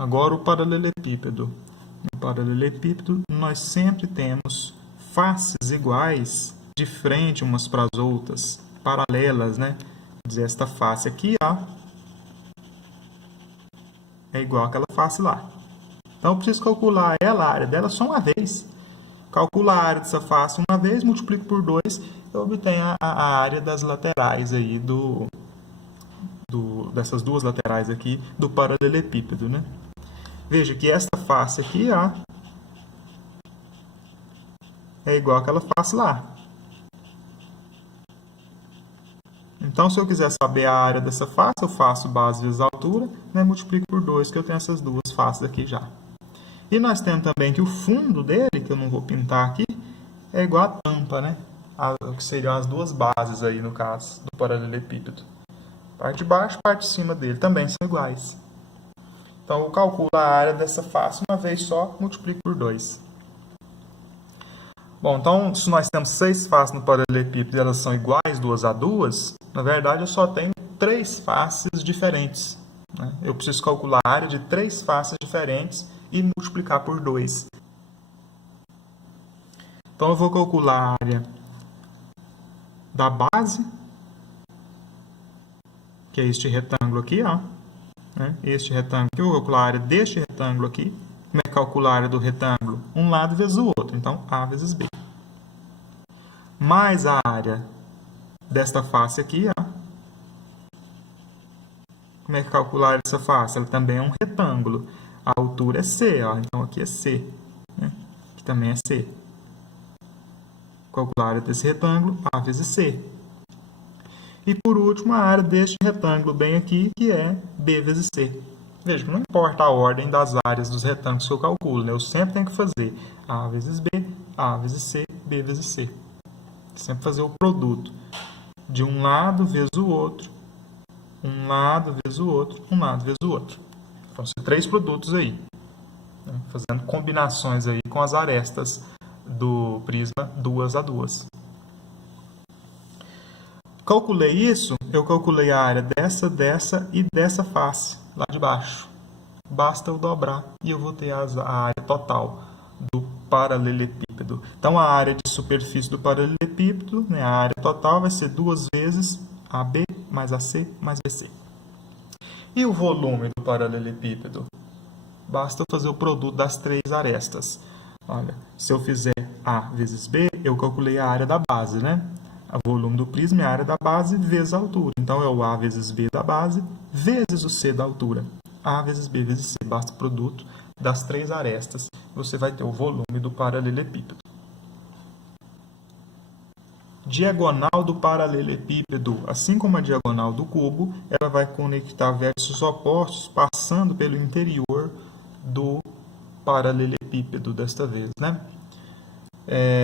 Agora o paralelepípedo. No paralelepípedo, nós sempre temos faces iguais de frente umas para as outras, paralelas, né? Quer dizer, esta face aqui, ó, é igual àquela face lá. Então, eu preciso calcular ela, a área dela só uma vez. Calculo a área dessa face uma vez, multiplico por 2, eu obtenho a área das laterais aí dessas duas laterais aqui do paralelepípedo, né? Veja que esta face aqui, ó, é igual àquela face lá. Então, se eu quiser saber a área dessa face, eu faço base vezes altura, né, multiplico por 2, que eu tenho essas duas faces aqui já. E nós temos também que o fundo dele, que eu não vou pintar aqui, é igual à tampa, né? Que seriam as duas bases aí, no caso, do paralelepípedo. Parte de baixo e parte de cima dele também são iguais. Então, eu calculo a área dessa face uma vez só, multiplico por 2. Bom, então, se nós temos 6 faces no paralelepípedo e elas são iguais duas a duas, na verdade, eu só tenho 3 faces diferentes, né? Eu preciso calcular a área de 3 faces diferentes e multiplicar por 2. Então, eu vou calcular a área da base, que é este retângulo aqui, ó, né? Este retângulo aqui, eu vou calcular a área deste retângulo aqui. Como é que calcula a área do retângulo? Um lado vezes o outro, então A vezes B. Mais a área desta face aqui, ó. Como é que calcula a área dessa face? Ela também é um retângulo. A altura é C, ó. Então aqui é C, né? Aqui também é C. Calcular a área desse retângulo, A vezes C. E por último, a área deste retângulo bem aqui, que é B vezes C. Veja que não importa a ordem das áreas dos retângulos que eu calculo, né? Eu sempre tenho que fazer A vezes B, A vezes C, B vezes C. Sempre fazer o produto de um lado vezes o outro, um lado vezes o outro, um lado vezes o outro. Então, são 3 produtos aí, né? Fazendo combinações aí com as arestas do prisma 2 a 2. Calculei isso, eu calculei a área dessa e dessa face, lá de baixo. Basta eu dobrar e eu vou ter a área total do paralelepípedo. Então, a área de superfície do paralelepípedo, né, a área total vai ser 2 vezes AB mais AC mais BC. E o volume do paralelepípedo? Basta eu fazer o produto das 3 arestas. Olha, se eu fizer A vezes B, eu calculei a área da base, né? O volume do prisma é a área da base vezes a altura. Então, é o A vezes B da base vezes o C da altura. A vezes B vezes C. Basta o produto das 3 arestas. Você vai ter o volume do paralelepípedo. Diagonal do paralelepípedo. Assim como a diagonal do cubo, ela vai conectar vértices opostos passando pelo interior do paralelepípedo desta vez, né?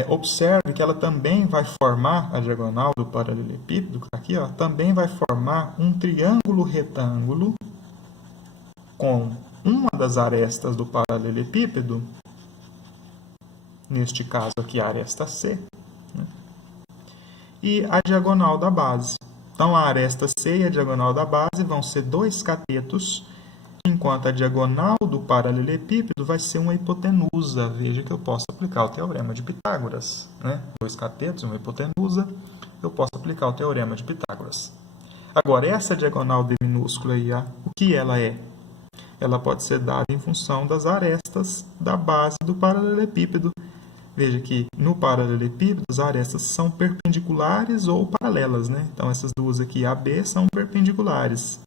Observe que ela também vai formar, a diagonal do paralelepípedo, que está aqui, ó, também vai formar um triângulo retângulo com uma das arestas do paralelepípedo, neste caso aqui a aresta C, né? E a diagonal da base. Então, a aresta C e a diagonal da base vão ser 2 catetos, enquanto a diagonal do paralelepípedo vai ser uma hipotenusa. Veja que eu posso aplicar o teorema de Pitágoras, né? 2 catetos, uma hipotenusa, eu posso aplicar o teorema de Pitágoras. Agora, essa diagonal D minúscula aí, ó, o que ela é? Ela pode ser dada em função das arestas da base do paralelepípedo. Veja que no paralelepípedo as arestas são perpendiculares ou paralelas, né? Então, essas duas aqui, AB, são perpendiculares.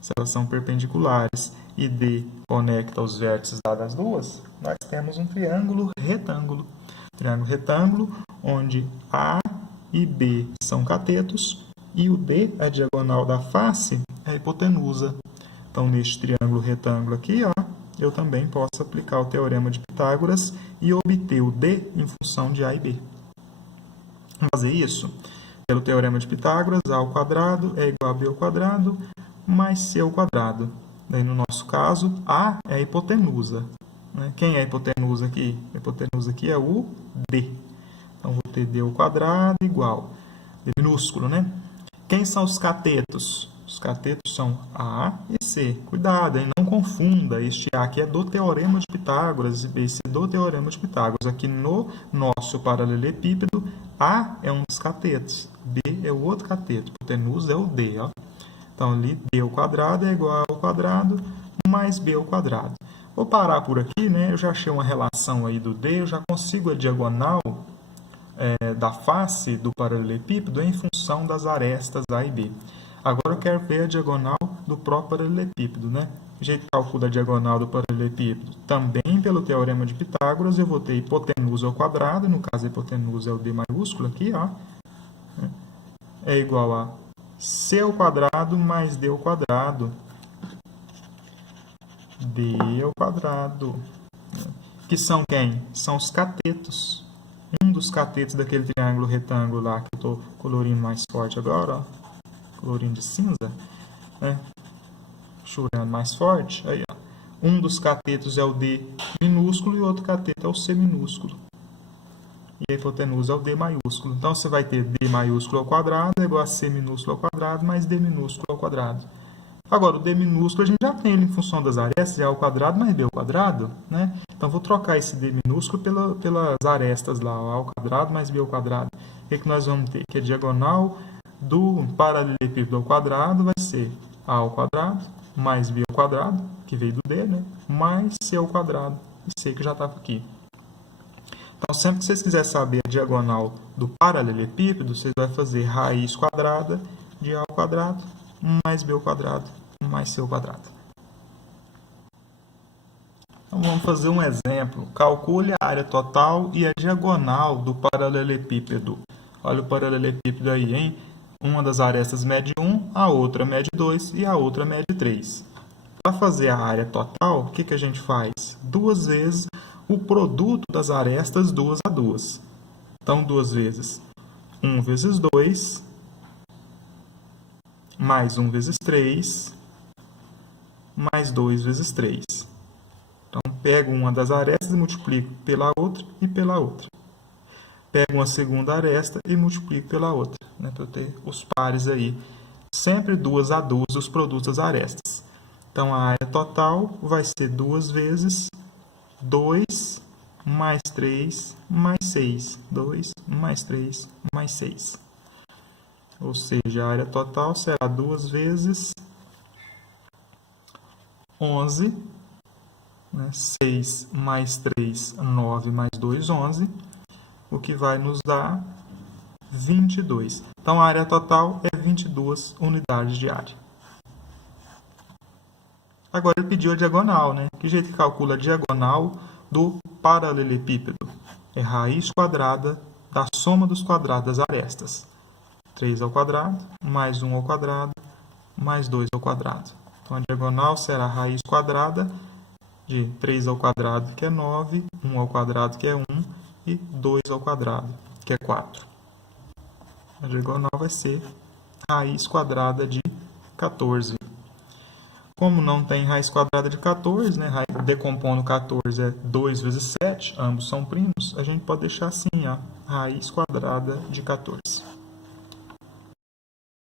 Se elas são perpendiculares e D conecta os vértices das duas, nós temos um triângulo retângulo. Triângulo retângulo, onde A e B são catetos e o D, a diagonal da face, é a hipotenusa. Então, neste triângulo retângulo aqui, ó, eu também posso aplicar o teorema de Pitágoras e obter o D em função de A e B. Vamos fazer isso? Pelo teorema de Pitágoras, A ao quadrado é igual a B ao quadrado mais C ao quadrado. Daí, no nosso caso, A é a hipotenusa, né? Quem é a hipotenusa aqui? A hipotenusa aqui é o D. Então, vou ter D ao quadrado igual D minúsculo, né? Quem são os catetos? Os catetos são A e C. Cuidado, hein? Não confunda, este A aqui é do Teorema de Pitágoras e esse é do Teorema de Pitágoras. Aqui no nosso paralelepípedo, A é um dos catetos, B é o outro cateto, hipotenusa é o D. Ó. Então, ali, D ao quadrado é igual a A ao quadrado mais B ao quadrado. Vou parar por aqui, né? Eu já achei uma relação aí do D, eu já consigo a diagonal da face do paralelepípedo em função das arestas A e B. Agora eu quero ver a diagonal do próprio paralelepípedo, né? A gente calcula a diagonal do paralelepípedo também pelo Teorema de Pitágoras. Eu vou ter hipotenusa ao quadrado, no caso a hipotenusa é o D maiúsculo aqui, ó. É igual a C ao quadrado mais D ao quadrado. D ao quadrado. Que são quem? São os catetos. Um dos catetos daquele triângulo retângulo lá, que eu estou colorindo mais forte agora, ó. Colorindo de cinza, né? Churando mais forte. Aí, ó. Um dos catetos é o D minúsculo e o outro cateto é o C minúsculo. E a hipotenusa é o D maiúsculo. Então, você vai ter D maiúsculo ao quadrado é igual a C minúsculo ao quadrado mais D minúsculo ao quadrado. Agora, o D minúsculo a gente já tem ele em função das arestas, é A ao quadrado mais B ao quadrado, né? Então, vou trocar esse D minúsculo pelas arestas lá, A ao quadrado mais B ao quadrado. O que nós vamos ter? Que a diagonal do paralelepípedo ao quadrado vai ser A ao quadrado mais B ao quadrado, que veio do D, né? Mais C ao quadrado, e C que já estava aqui. Então, sempre que vocês quiserem saber a diagonal do paralelepípedo, vocês vão fazer raiz quadrada de A ao quadrado mais B ao quadrado mais C ao quadrado. Então, vamos fazer um exemplo. Calcule a área total e a diagonal do paralelepípedo. Olha o paralelepípedo aí, hein? Uma das arestas mede 1, a outra mede 2 e a outra mede 3. Para fazer a área total, o que a gente faz? 2 vezes o produto das arestas 2 a 2. Então, 2 vezes 1 vezes 2, mais 1 vezes 3, mais 2 vezes 3. Então, pego uma das arestas e multiplico pela outra e pela outra. Pego uma segunda aresta e multiplico pela outra, né, para eu ter os pares aí. Sempre 2 a 2 os produtos das arestas. Então, a área total vai ser 2 vezes 2 mais 3 mais 6. 2 mais 3 mais 6. Ou seja, a área total será 2 vezes 11, né? 6 mais 3, 9 mais 2, 11, o que vai nos dar 22. Então, a área total é 22 unidades de área. Agora, ele pediu a diagonal, né? Que jeito que calcula a diagonal do paralelepípedo? É raiz quadrada da soma dos quadrados das arestas. 3 ao quadrado, mais 1 ao quadrado, mais 2 ao quadrado. Então, a diagonal será a raiz quadrada de 3 ao quadrado, que é 9, 1 ao quadrado, que é 1, e 2 ao quadrado, que é 4. A diagonal vai ser raiz quadrada de 14. Como não tem raiz quadrada de 14, né, decompondo 14 é 2 vezes 7, ambos são primos, a gente pode deixar assim, ó, raiz quadrada de 14.